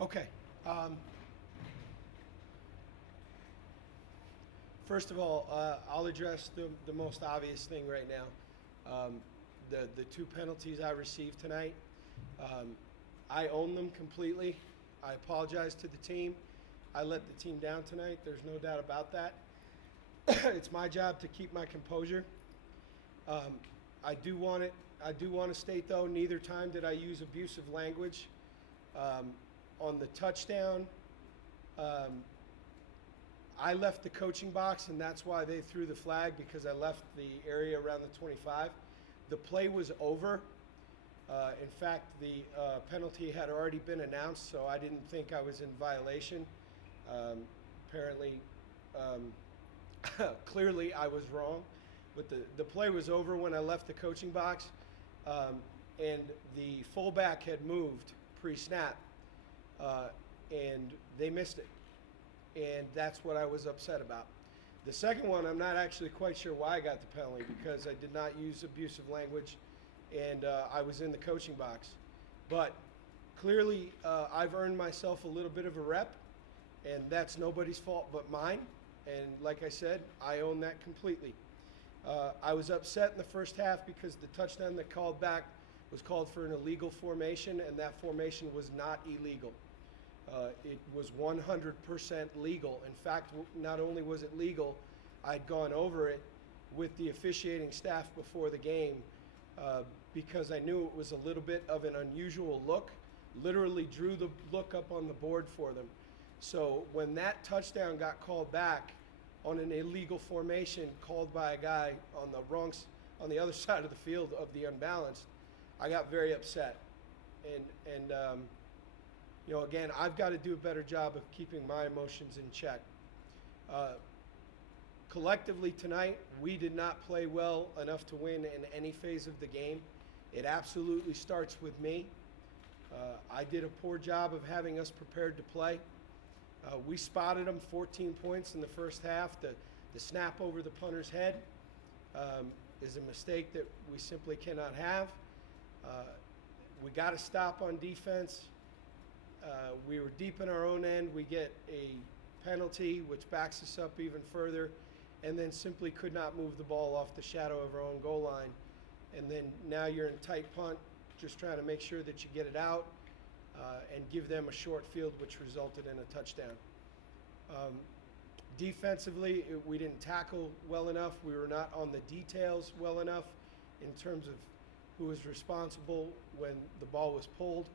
Okay. First of all, I'll address the most obvious thing right now. The two penalties I received tonight, I own them completely. I apologize to the team. I let the team down tonight. There's no doubt about that. It's my job to keep my composure. I do want to state, though, neither time did I use abusive language. On the touchdown, I left the coaching box, and that's why they threw the flag, because I left the area around the 25. The play was over. In fact, the penalty had already been announced, so I didn't think I was in violation. Apparently, clearly I was wrong. But the play was over when I left the coaching box, and the fullback had moved pre-snap, and they missed it. And that's what I was upset about. The second one, I'm not actually quite sure why I got the penalty, because I did not use abusive language, and I was in the coaching box. But clearly, I've earned myself a little bit of a rep, and that's nobody's fault but mine. And like I said, I own that completely. I was upset in the first half because the touchdown that called back was called for an illegal formation, and that formation was not illegal. It was 100% legal. In fact, not only was it legal, I'd gone over it with the officiating staff before the game because I knew it was a little bit of an unusual look. Literally drew the look up on the board for them. So when that touchdown got called back on an illegal formation called by a guy on the other side of the field of the unbalanced, I got very upset. And you know, again, I've got to do a better job of keeping my emotions in check. Collectively tonight, we did not play well enough to win in any phase of the game. It absolutely starts with me. I did a poor job of having us prepared to play. We spotted them 14 points in the first half. The snap over the punter's head is a mistake that we simply cannot have. We got to stop on defense. We were deep in our own end. We get a penalty, which backs us up even further, and then simply could not move the ball off the shadow of our own goal line. And then now you're in tight punt, just trying to make sure that you get it out and give them a short field, which resulted in a touchdown. Defensively, we didn't tackle well enough. We were not on the details well enough in terms of who was responsible when the ball was pulled.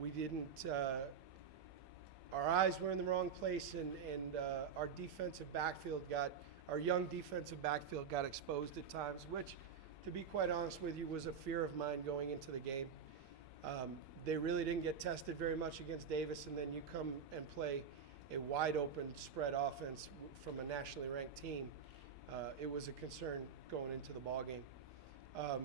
We didn't, our eyes were in the wrong place, and our defensive backfield our young defensive backfield got exposed at times, which, to be quite honest with you, was a fear of mine going into the game. They really didn't get tested very much against Davis, and then you come and play a wide open spread offense from a nationally ranked team. It was a concern going into the ball game. I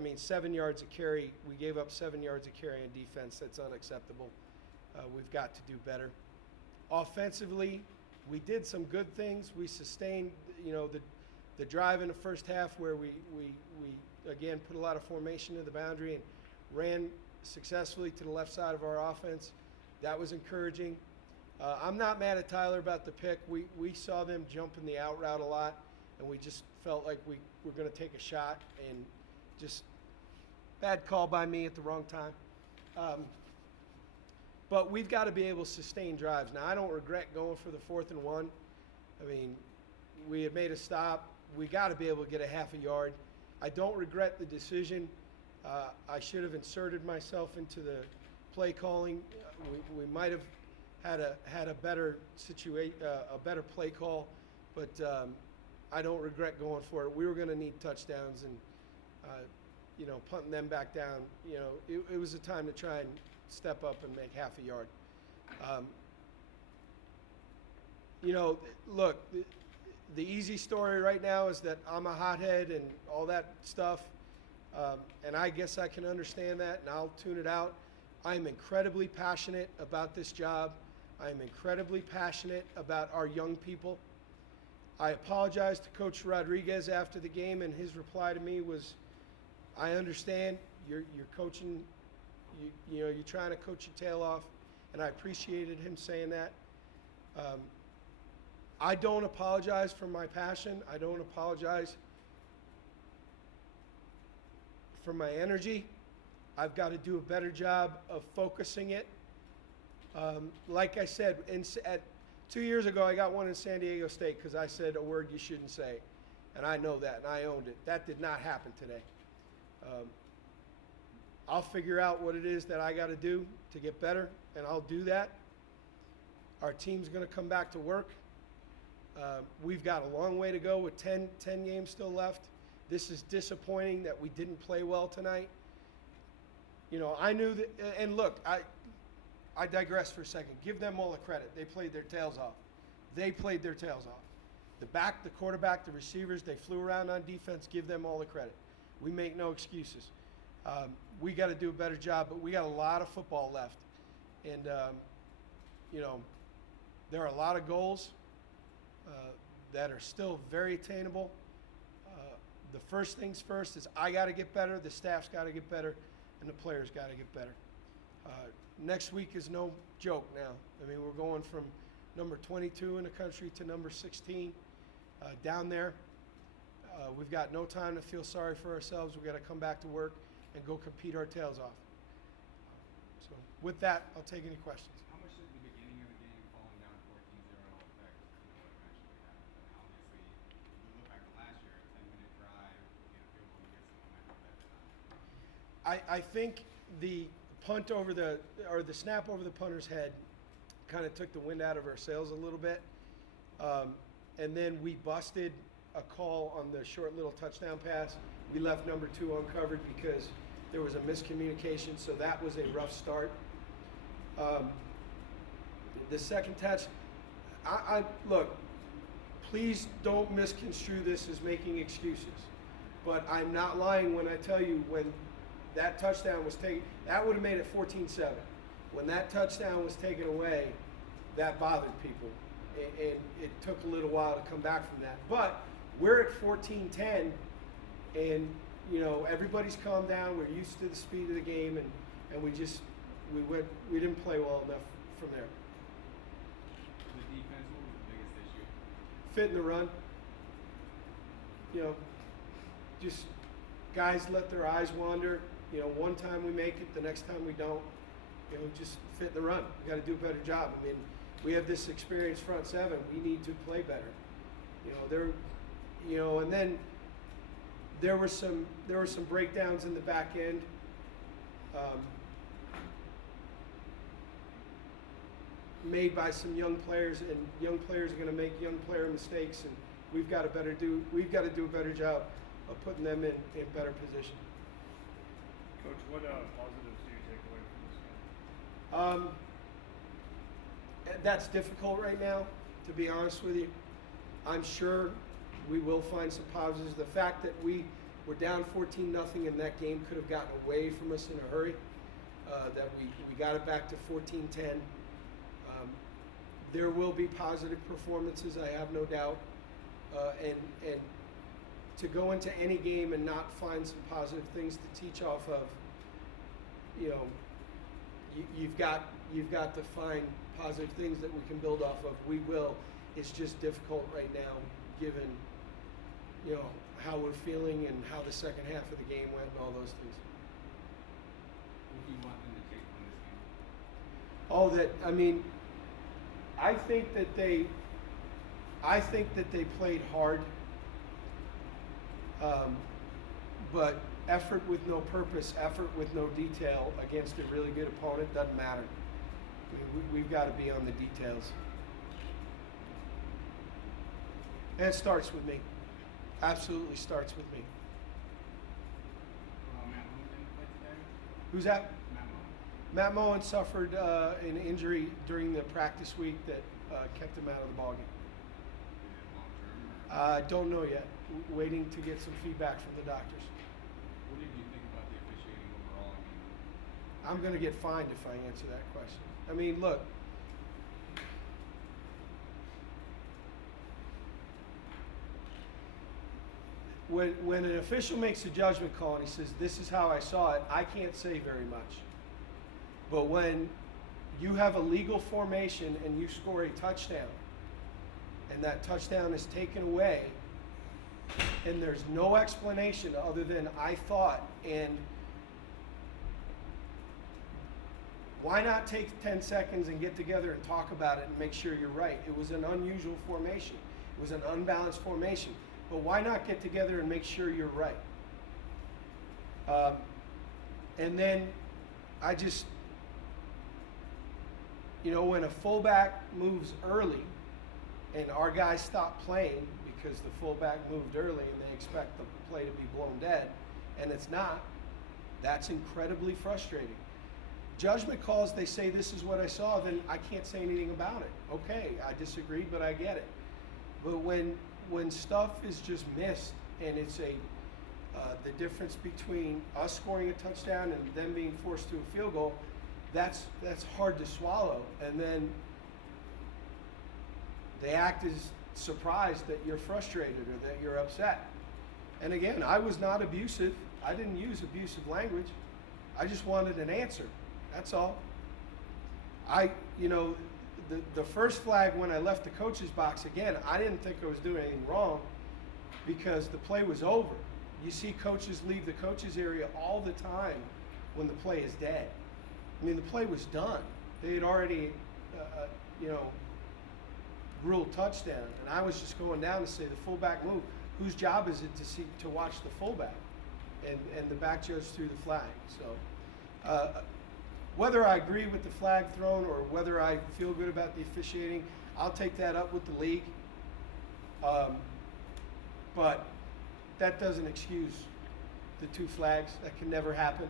mean, 7 yards a carry. We gave up 7 yards a carry on defense. That's unacceptable. We've got to do better. Offensively, we did some good things. We sustained, you know, the drive in the first half where we again put a lot of formation to the boundary and ran successfully to the left side of our offense. That was encouraging. I'm not mad at Tyler about the pick. We saw them jumping the out route a lot, and we just felt like we were going to take a shot, and just bad call by me at the wrong time. But we've got to be able to sustain drives. Now, I don't regret going for the 4th and 1. I mean, we had made a stop. We got to be able to get a half a yard. I don't regret the decision. I should have inserted myself into the play calling. We might have had a better a better play call, but I don't regret going for it. We were going to need touchdowns, and you know, punting them back down. You know, it was a time to try and step up and make half a yard. You know, look, the easy story right now is that I'm a hothead and all that stuff, and I guess I can understand that, and I'll tune it out. I'm incredibly passionate about this job. I'm incredibly passionate about our young people. I apologized to Coach Rodriguez after the game, and his reply to me was, I understand you're coaching you're trying to coach your tail off, and I appreciated him saying that. I don't apologize for my passion. I don't apologize for my energy. I've got to do a better job of focusing it. Like I said, 2 years ago, I got one in San Diego State because I said a word you shouldn't say, and I know that, and I owned it. That did not happen today. I'll figure out what it is that I got to do to get better, and I'll do that. Our team's going to come back to work. We've got a long way to go with 10 games still left. This is disappointing that we didn't play well tonight. I knew that, and look, I digress for a second. Give them all the credit. They played their tails off. They played their tails off. The quarterback, the receivers, they flew around on defense. Give them all the credit. We make no excuses. We got to do a better job, but we got a lot of football left. And, there are a lot of goals that are still very attainable. The first things first is I got to get better, the staff's got to get better, and the players got to get better. Next week is no joke now. I mean, we're going from number 22 in the country to number 16 down there. We've got no time to feel sorry for ourselves. We've got to come back to work and go compete our tails off. So with that, I'll take any questions. How much did the beginning of the game falling down 14-0 affect what eventually happened? And obviously, if you look back to last year, a 10-minute drive, field goal to get some momentum better. I think the punt over the snap over the punter's head kind of took the wind out of our sails a little bit. And then we busted a call on the short little touchdown pass. We left number 2 uncovered because there was a miscommunication, so that was a rough start. The second touch, look, please don't misconstrue this as making excuses, but I'm not lying when I tell you when that touchdown was taken, that would have made it 14-7. When that touchdown was taken away, that bothered people, and it took a little while to come back from that. But we're at 14-10, and everybody's calmed down. We're used to the speed of the game, and we didn't play well enough from there. The defense, what was the biggest issue? Fit in the run. Just guys let their eyes wander. One time we make it, the next time we don't. Just fit in the run. We got to do a better job. I mean, we have this experienced front seven. We need to play better. And then there were some breakdowns in the back end. Made by some young players, and young players are going to make young player mistakes, and we've got to do a better job of putting them in better position. Coach, what positives do you take away from this game? That's difficult right now, to be honest with you. I'm sure we will find some positives. The fact that we were down 14-0 and that game could have gotten away from us in a hurry, that we got it back to 14-10. There will be positive performances, I have no doubt. And to go into any game and not find some positive things to teach off of, you've got to find positive things that we can build off of. We will. It's just difficult right now, given how we're feeling and how the second half of the game went and all those things. What do you want them to take from this game? I think that they played hard, but effort with no purpose, effort with no detail against a really good opponent doesn't matter. I mean, we've got to be on the details. And it starts with me. Absolutely starts with me. Matt Moen didn't play today? Who's that? Matt Moen. Matt Moen suffered an injury during the practice week that kept him out of the ballgame. Is it long-term? Don't know yet. Waiting to get some feedback from the doctors. What did you think about the officiating overall? I'm going to get fined if I answer that question. I mean, look. When an official makes a judgment call and he says, this is how I saw it, I can't say very much. But when you have a legal formation and you score a touchdown, and that touchdown is taken away, and there's no explanation other than I thought, and why not take 10 seconds and get together and talk about it and make sure you're right? It was an unusual formation. It was an unbalanced formation. But why not get together and make sure you're right? And then I just, when a fullback moves early and our guys stop playing because the fullback moved early and they expect the play to be blown dead, and it's not, that's incredibly frustrating. Judgment calls, they say this is what I saw, then I can't say anything about it. Okay, I disagree, but I get it. But when stuff is just missed, and it's the difference between us scoring a touchdown and them being forced to a field goal, that's hard to swallow. And then they act as surprised that you're frustrated or that you're upset. And again, I was not abusive. I didn't use abusive language. I just wanted an answer. That's all. The first flag when I left the coach's box, again, I didn't think I was doing anything wrong because the play was over. You see coaches leave the coaches area all the time when the play is dead. I mean, the play was done. They had already, ruled touchdown, and I was just going down to say the fullback move. Whose job is it to watch the fullback? And the back judge threw the flag. So whether I agree with the flag thrown or whether I feel good about the officiating, I'll take that up with the league. But that doesn't excuse the two flags. That can never happen.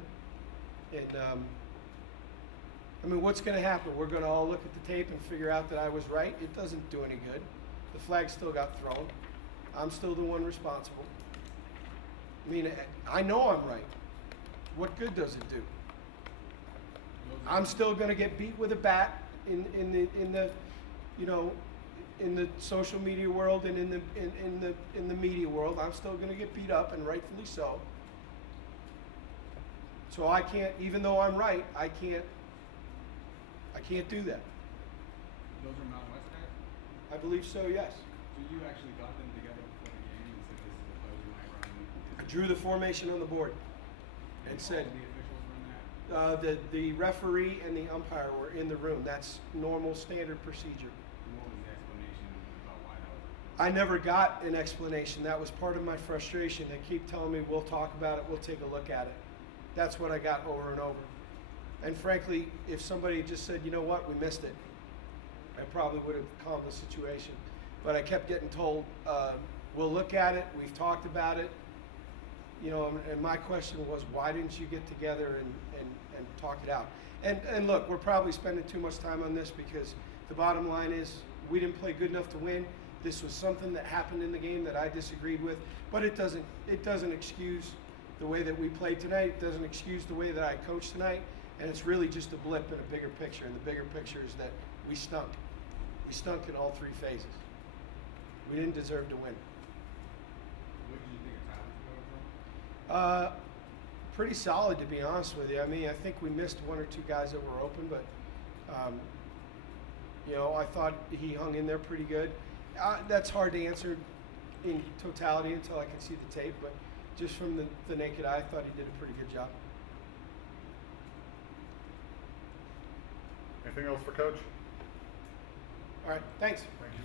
And what's going to happen? We're going to all look at the tape and figure out that I was right. It doesn't do any good. The flag still got thrown. I'm still the one responsible. I know I'm right. What good does it do? I'm still going to get beat with a bat in the social media world and in the media world. I'm still going to get beat up, and rightfully so. So I can't, even though I'm right, I can't do that. Those are Mountain West guys? I believe so, yes. So you actually got them together before the game and said this is the play we might run? I drew the formation on the board and said, all the officials run that? the referee and the umpire were in the room. That's normal, standard procedure. And what was the explanation about why that was? I never got an explanation. That was part of my frustration. They keep telling me, we'll talk about it, we'll take a look at it. That's what I got over and over. And frankly, if somebody just said, you know what, we missed it, I probably would have calmed the situation. But I kept getting told, we'll look at it, we've talked about it. And my question was, why didn't you get together and talk it out? And look, we're probably spending too much time on this because the bottom line is we didn't play good enough to win. This was something that happened in the game that I disagreed with, but it doesn't excuse the way that we played tonight. It doesn't excuse the way that I coached tonight. And it's really just a blip in a bigger picture. And the bigger picture is that we stunk. We stunk in all three phases. We didn't deserve to win. What did you think of Tyler's? Pretty solid, to be honest with you. I think we missed one or two guys that were open, but I thought he hung in there pretty good. That's hard to answer in totality until I can see the tape, but just from the naked eye, I thought he did a pretty good job. Anything else for Coach? All right, thanks. Thank you.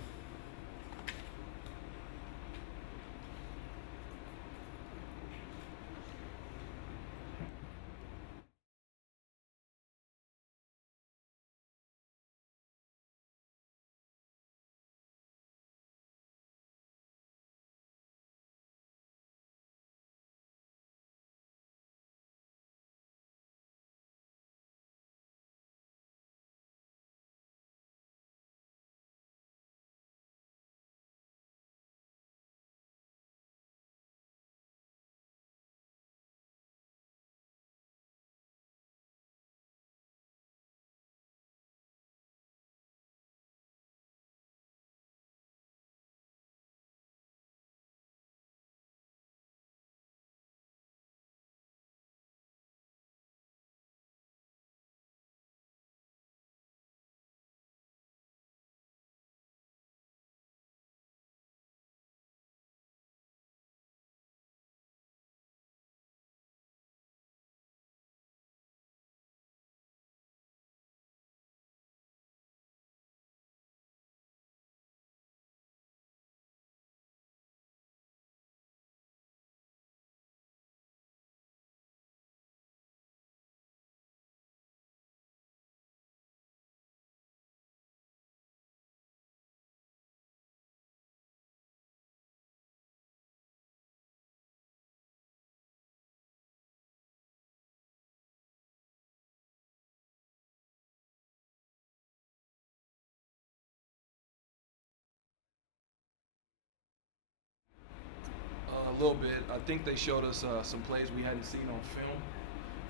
little bit. I think they showed us some plays we hadn't seen on film,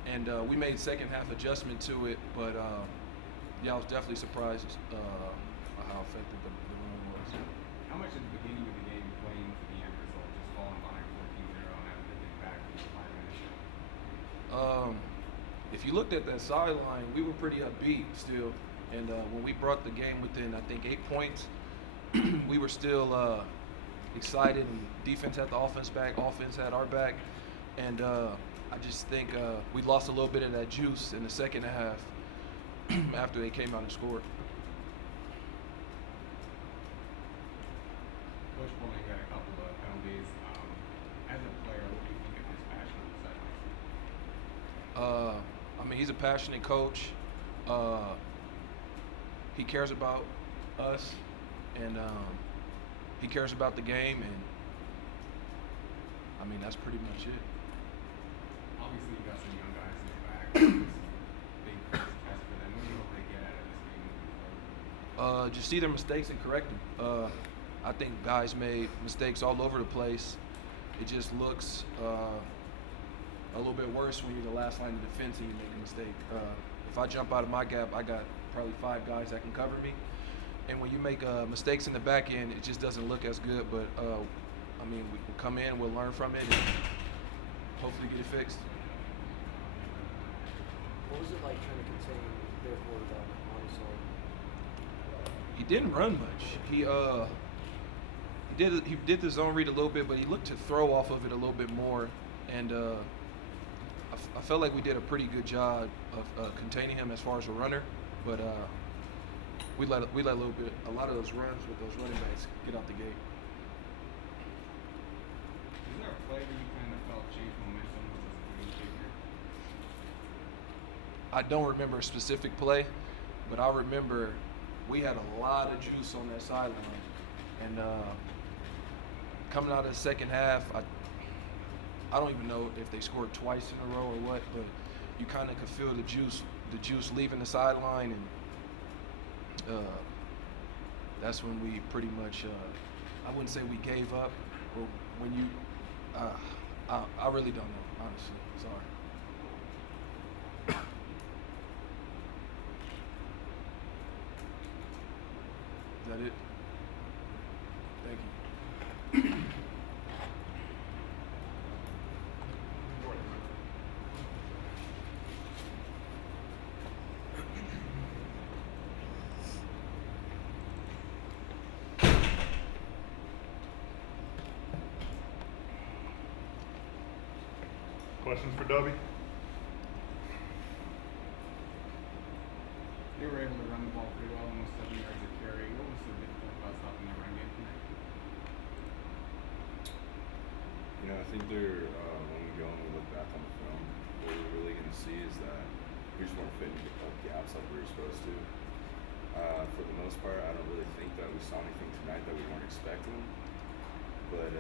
and we made second half adjustment to it. But yeah, I was definitely surprised how effective the run was. How much at the beginning of the game playing into the end result, just falling behind 14-0 and having to get back to 5 minutes? If you looked at that sideline, we were pretty upbeat still, and when we brought the game within, I think, 8 points, we were still excited, and defense had the offense back, offense had our back, and I just think we lost a little bit of that juice in the second half after they came out and scored. Coach Polian got a couple of penalties. As a player, what do you think of his passion on the sideline? I mean, he's a passionate coach. He cares about us, and he cares about the game, and I mean, that's pretty much it. Obviously, you got some young guys in the back. This is a big test for them. What do you hope they get out of this game moving forward? Just see their mistakes and correct them. I think guys made mistakes all over the place. It just looks a little bit worse when you're the last line of defense and you make a mistake. If I jump out of my gap, I got probably 5 guys that can cover me. And when you make mistakes in the back end, it just doesn't look as good. But I mean, we can come in, we'll learn from it, and hopefully get it fixed. What was it like trying to contain their quarterback, honestly? He didn't run much. He did the zone read a little bit, but he looked to throw off of it a little bit more. And I felt like we did a pretty good job of containing him as far as a runner, but we let a lot of those runs with those running backs get out the gate. Is there a play where you kind of felt change momentum was a game changer? I don't remember a specific play, but I remember we had a lot of juice on that sideline, and coming out of the second half, I don't even know if they scored twice in a row or what, but you kind of could feel the juice leaving the sideline, and that's when we pretty much, I wouldn't say we gave up, but when you, I really don't know, honestly. Sorry. Is that it? Thank you. Questions for Dubby? They were able to run the ball pretty well, almost 7 yards a carry. What was so difficult about stopping the run game tonight? You know, I think they're, when we go and we look back on the film, what we're really going to see is that we just weren't fitting to pick up gaps like we were supposed to. For the most part, I don't really think that we saw anything tonight that we weren't expecting. But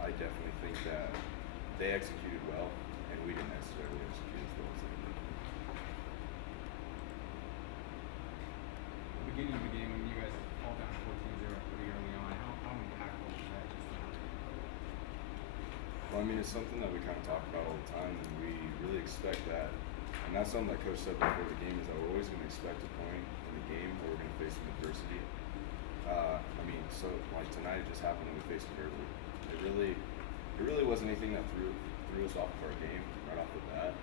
I definitely think that they executed well, and we didn't necessarily execute as well as they did. The beginning of the game, when you guys fall down 14-0 pretty early on, how impactful was that just to have it? Well, I mean, it's something that we kind of talk about all the time, and we really expect that. And that's something that Coach said before the game, is that we're always going to expect a point in the game where we're going to face some adversity. I mean, so like tonight, it just happened when we faced them early. It really wasn't anything that threw us off of our game right off the bat.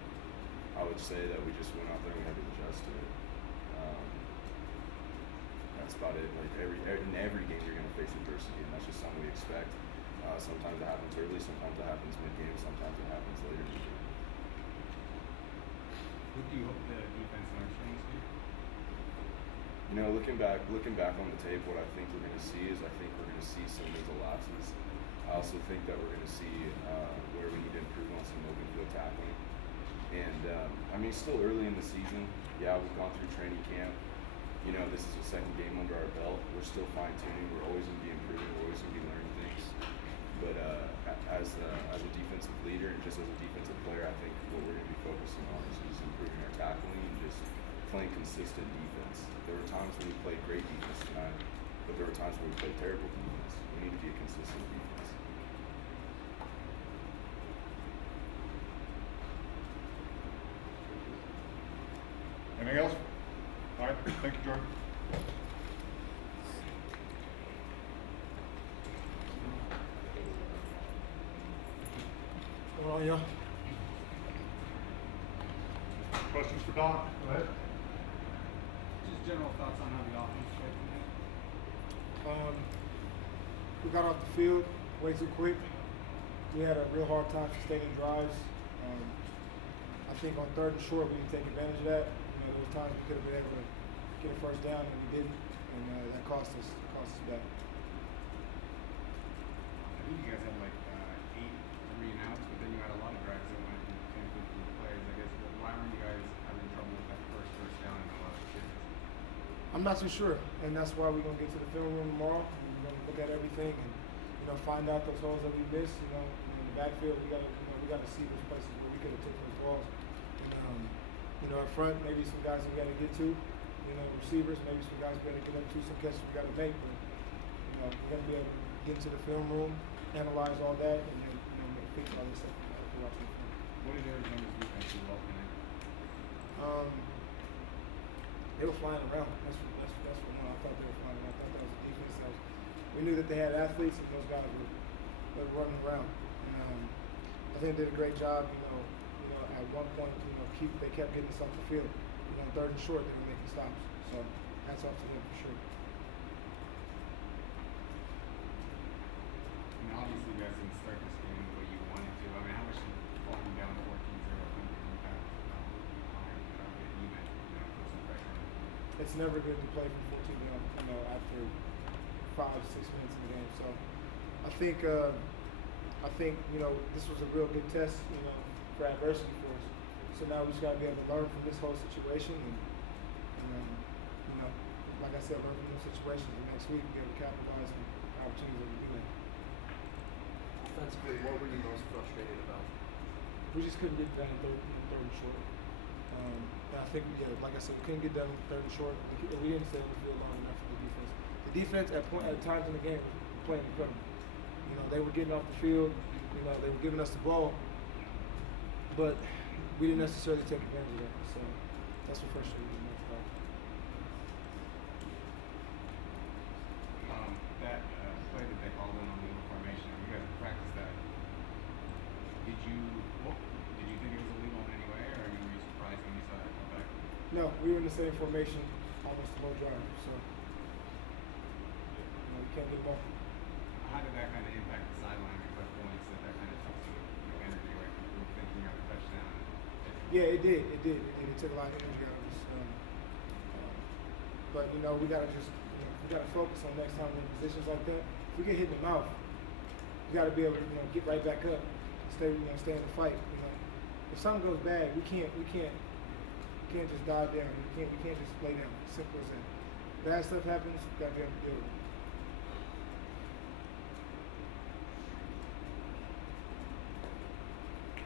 I would say that we just went out there and we had to adjust to it. That's about it. Like in every game, you're going to face adversity, and that's just something we expect. Sometimes it happens early, sometimes it happens mid-game, sometimes it happens later in the game. What do you hope the defense learns from this game? You know, looking back on the tape, what I think we're going to see is we're going to see some mental lapses. I also think that we're going to see where we need to improve on some open field tackling. And I mean, it's still early in the season. Yeah, we've gone through training camp. You know, this is the second game under our belt. We're still fine-tuning. We're always going to be improving. We're always going to be learning things. But as a defensive leader and just as a defensive player, I think what we're going to be focusing on is improving our tackling and just playing consistent defense. There were times when we played great defense tonight, but there were times when we played terrible defense. We need to be a consistent defense. Anything else? All right, thank you, Jordan. What's going on, y'all? Questions for Don? Go ahead. Just general thoughts on how the offense played tonight. We got off the field way too quick. We had a real hard time sustaining drives. I think on 3rd and short, we didn't take advantage of that. You know, there was times we could have been able to get a first down, and we didn't, and that cost us bad. I think you guys had like 8 3 and outs, but then you had a lot of drives that went 10, 15 plays. I guess why were you guys having trouble with that first down in a lot of series? I'm not too sure, and that's why we're gonna get to the film room tomorrow. And we're gonna look at everything and find out those holes that we missed. In the backfield, we gotta see those places where we could have taken those balls. And up front, maybe some guys we gotta get to. Receivers, maybe some guys we gotta get up to. Some catches we gotta make. But we're gonna be able to get into the film room, analyze all that, and then fix all this stuff after watching the film. What did Arizona's defense do well tonight? They were flying around. That's what I thought they were flying around. I thought that was a defense that was. We knew that they had athletes, and those guys were running around. And I think they did a great job. At one point, they kept getting us off the field. 3rd and short, they were making stops. So hats off to them for sure. Obviously, you guys didn't start this game the way you wanted to. I mean, how much did falling down 14-0 come to impact behind get even, put some pressure on it? It's never good to play from 14-0, after 5-6 minutes in the game. So I think this was a real good test, for adversity for us. So now we just got to be able to learn from this whole situation, and like I said, learn from those situations, and next week be able to capitalize on the opportunities that we do have. Offensively, what were you most frustrated about? We just couldn't get done in third and short. And I think, like I said, we couldn't get done in 3rd and short. We didn't stay on the field long enough for the defense. The defense at times in the game was playing incredible. They were getting off the field. They were giving us the ball, but we didn't necessarily take advantage of that. So that's what frustrated me most about it. That play that they called in on the formation, you guys practiced that. Did you think it was illegal in any way, or were you surprised when you saw that come back? No, we were in the same formation almost the whole drive. So we can't get ball. How did that kind of impact the sideline and Cliff points that kind of took some energy away from the group thinking of a touchdown? Yeah, it did. It took a lot of energy out of us. But we gotta just we gotta focus on next time in positions like that. If we get hit in the mouth, we gotta be able to get right back up, stay in the fight. If something goes bad, we can't just dive down. We can't just lay down. Simple as that. Bad stuff happens, we gotta be able to deal with it.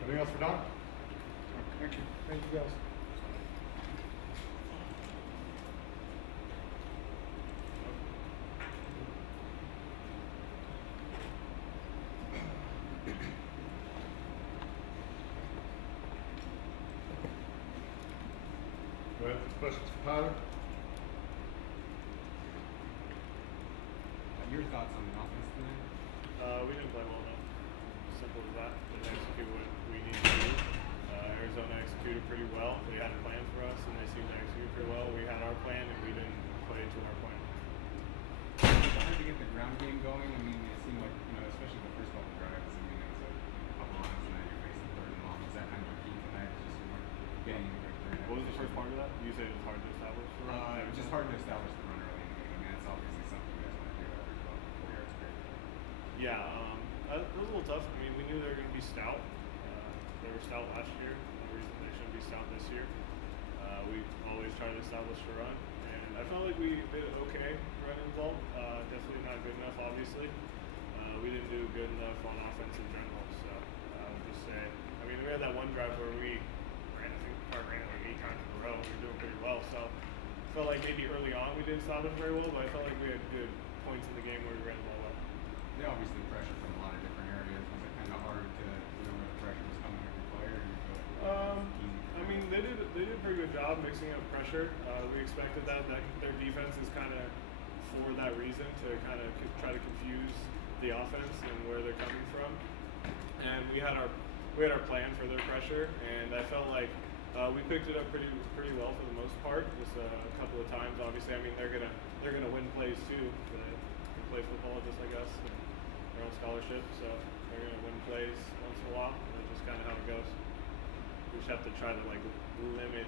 Anything else for Don? Thank you. Thank you, guys. Go ahead. Questions for Tyler? Your thoughts on the offense tonight? We didn't play well enough. Simple as that. We didn't execute what we need to do. Arizona executed pretty well. They had a plan for us, and they seemed to execute pretty well. We had our plan, and we didn't play to our plan. It's hard to get the ground game going. I mean, it seemed like, especially the first couple drives. I mean, it was a couple lines, and now you're facing 3rd and long. Is that kind of your key tonight? Just you weren't getting any breakthrough. What was the first part of that? You said it was hard to establish the run? It was just hard to establish the run early in the game. I mean, that's obviously something you guys want to do every 4 yards great. Yeah, it was a little tough. I mean, we knew they were going to be stout. They were stout last year. No reason they shouldn't be stout this year. We always try to establish the run, and I felt like we did okay running the ball. Definitely not good enough, obviously. We didn't do good enough on offense in general. So I would just say, I mean, we had that one drive where we ran it like 8 times in a row. We were doing pretty well. So I felt like maybe early on we didn't establish very well, but I felt like we had good points in the game where we ran the ball well. They obviously pressure from a lot of different areas. Was it kind of hard to, where the pressure was coming every player? Or you feel like it was easy? I I mean, they did a pretty good job mixing up pressure. We expected that. Their defense is kind of for that reason, to kind of try to confuse the offense and where they're coming from. And we had our plan for their pressure, and I felt like we picked it up pretty well for the most part. Just a couple of times, obviously. I mean, they're gonna win plays too. They play football just like us, and they're on scholarship, so they're gonna win plays once in a while. And that's just kind of how it goes. We just have to try to like limited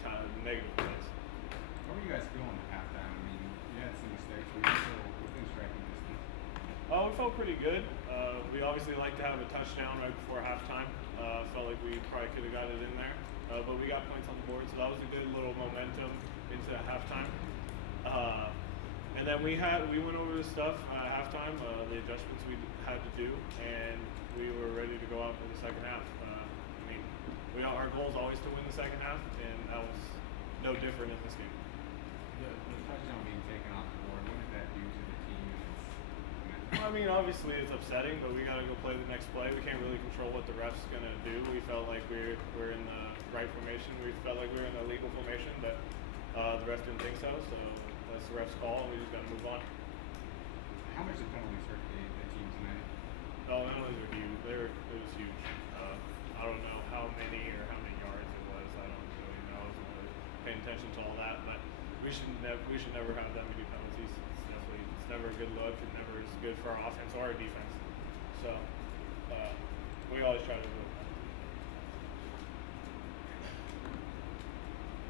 kind of negative plays. How were you guys feeling at halftime? I mean, you had some mistakes, but you still within striking distance. We felt pretty good. We obviously like to have a touchdown right before halftime. Felt like we probably could have got it in there, but we got points on the board, so that was a good little momentum into halftime. And then we went over the stuff at halftime, the adjustments we had to do, and we were ready to go out in the second half. I mean, our goal is always to win the second half, and that was no different in this game. The touchdown being taken off the board, what did that do to the team? I mean, obviously it's upsetting, but we got to go play the next play. We can't really control what the ref's going to do. We felt like we're in the right formation. We felt like we were in the legal formation, but the ref didn't think so. So that's the ref's call, and we just got to move on. How much did penalties hurt the team tonight? Oh, penalties were huge. It was huge. I don't know how many or how many yards it was. I don't really know. I wasn't really paying attention to all that, but we should never have that many penalties. It's never a good look. It never is good for our offense or our defense. So we always try to do it.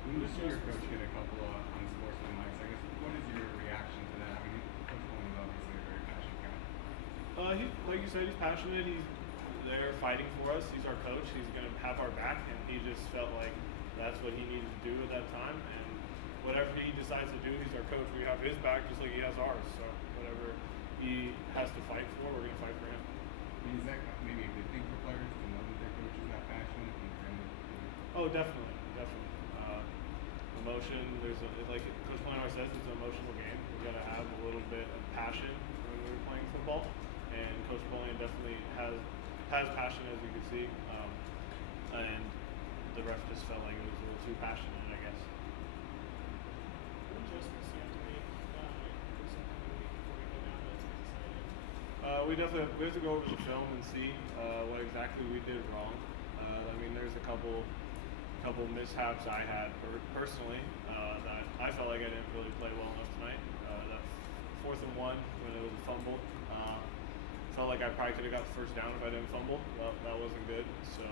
When you see your coach get a couple of unsportsmanlike mics, I guess, what is your reaction to that? I mean, Coach Polian is obviously a very passionate guy. Like you said, he's passionate. He's there fighting for us. He's our coach. He's going to have our back, and he just felt like that's what he needed to do at that time. And whatever he decides to do, he's our coach. We have his back just like he has ours. So whatever he has to fight for, we're going to fight for him. I mean, is that maybe a good thing for players to know that their coach is that passionate? Oh, definitely. Emotion. Like Coach Brian always says, it's an emotional game. We got to have a little bit of passion when we're playing football, and Coach Polian definitely has passion, as you can see, and the ref just felt like it was a little too passionate, I guess. What adjustments do you have to make something before we go down? We have to go over the film and see what exactly we did wrong. I mean, there's a couple mishaps I had personally that I felt like I didn't really play well enough tonight. That 4th and 1 when it was a fumble, felt like I probably could have got the first down if I didn't fumble. Well, that wasn't good. So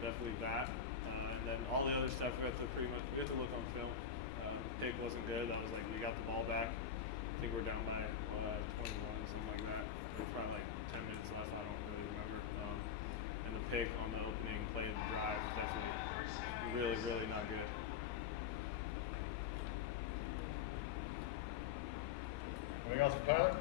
definitely that. And then all the other stuff we have to look on film. Pick wasn't good. That was like we got the ball back. I think we're down by 21, something like that. There's probably like 10 minutes left. I don't really remember. And the pick on the opening play of the drive was definitely really not good. Anything else for Tyler?